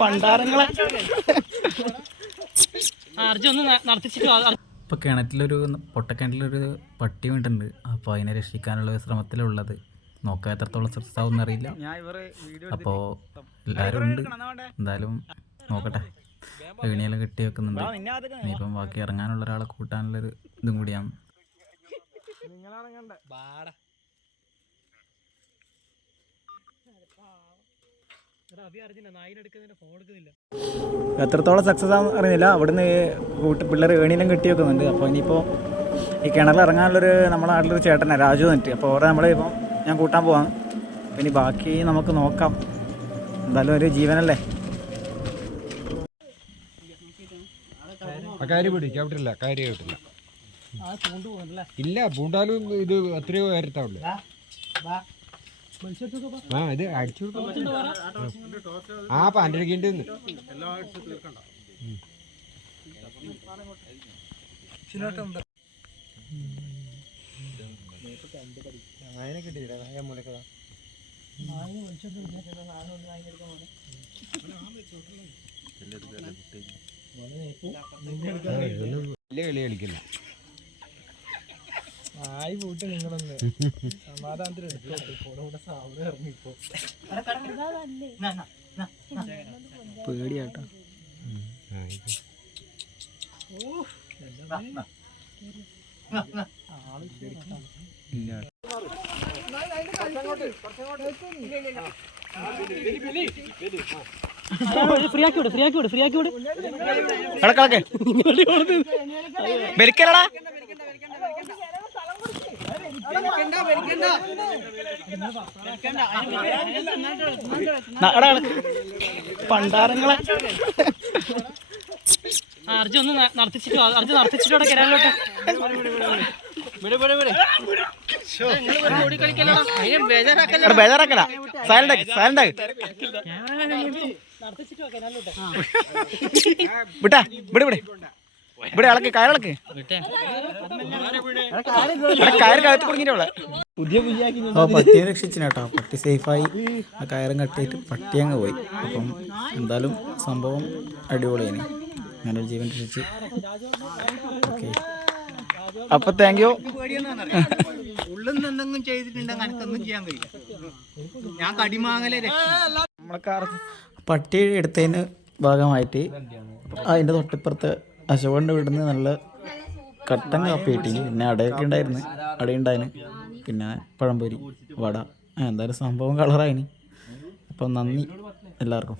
പണ്ടാരങ്ങളെ ഇപ്പോൾ കിണറ്റിലൊരു പൊട്ടക്കിണറ്റിലൊരു പട്ടി വീണ്ടുണ്ട്. അപ്പോൾ അതിനെ രക്ഷിക്കാനുള്ള ശ്രമത്തിലുള്ളത്. നോക്കാൻ എത്രത്തോളം സക്സസ് ആവും എന്നറിയില്ല. അപ്പോൾ എല്ലാവരും ഉണ്ട്. എന്തായാലും നോക്കട്ടെ. ഏണിയെല്ലാം കെട്ടി വെക്കുന്നുണ്ട്. ഇനിയിപ്പം ബാക്കി ഇറങ്ങാനുള്ള ഒരാളെ കൂട്ടാനുള്ളൊരു ഇതും കൂടിയാണ്. എത്രത്തോളം സക്സസ് ആണെന്ന് അറിയില്ല. അവിടുന്ന് പിള്ളേർ ഏണിയെല്ലാം കെട്ടി വെക്കുന്നുണ്ട്. അപ്പോൾ ഇനിയിപ്പോൾ ഈ കിണറിൽ ഇറങ്ങാനുള്ളൊരു നമ്മുടെ നാട്ടിലൊരു ചേട്ടനാണ് രാജു എന്നിട്ട്. അപ്പോൾ അവിടെ നമ്മളിപ്പോൾ ഞാൻ കൂട്ടാൻ പോവാം. പിന്നെ ബാക്കി നമുക്ക് നോക്കാം. എന്തായാലും ഒരു ജീവനല്ലേ. കാര്യമായിട്ടില്ല ഇല്ല. പൂണ്ടാലും ഇത് എത്രയോ നേരത്താവില്ല. ഇത് അടിച്ചു പന്ത്രണ്ട് അങ്ങനെ കിട്ടിയില്ല. വലിയ കളി കളിക്കില്ല. ആയി പോയിട്ട് നിങ്ങളൊന്ന് സമാധാനത്തിൽ പേടിയാട്ടോ. ബലിക്കലടാ. പണ്ടാരങ്ങളെ അർജുൻ ഒന്ന് നടത്തിച്ചിട്ട് നടത്തിച്ചിട്ടോടെ കരാലോട്ടെ. ബേജാറാക്കല. സൈലന്റ് വിട്ടാ വിട് ഇവിടെ ഇളക്ക് കയറിളക്ക്. കയറ് കുടുങ്ങിയിട്ടുള്ള പട്ടിയെ രക്ഷിച്ചിട്ടോ. പട്ടി സേഫായി ആ കയറും കട്ടിയിട്ട് പട്ടി അങ്ങ് പോയി. അപ്പം എന്തായാലും സംഭവം അടിപൊളിയാണ്. ഞാനൊരു ജീവൻ രക്ഷിച്ച്. ഓക്കെ, അപ്പൊ താങ്ക് യു. ഉള്ളിൽ ചെയ്തിട്ടുണ്ടെങ്കിൽ എനിക്കൊന്നും ചെയ്യാൻ കഴിയില്ല. ഞാൻ കടിമാങ്ങലേ നമ്മളെ പട്ടി എടുത്തതിന് ഭാഗമായിട്ട് അതിൻ്റെ തൊട്ടിപ്പുറത്ത് അശോകൻ്റെ വീട്ടിൽ നിന്ന് നല്ല കട്ടൻ കാപ്പി കിട്ടി. പിന്നെ അടയൊക്കെ ഉണ്ടായിരുന്നു, അടയുണ്ടായിരുന്നു. പിന്നെ പഴംപൊരി, വട. എന്തായാലും സംഭവം കളറായിന്. അപ്പം നന്ദി എല്ലാവർക്കും.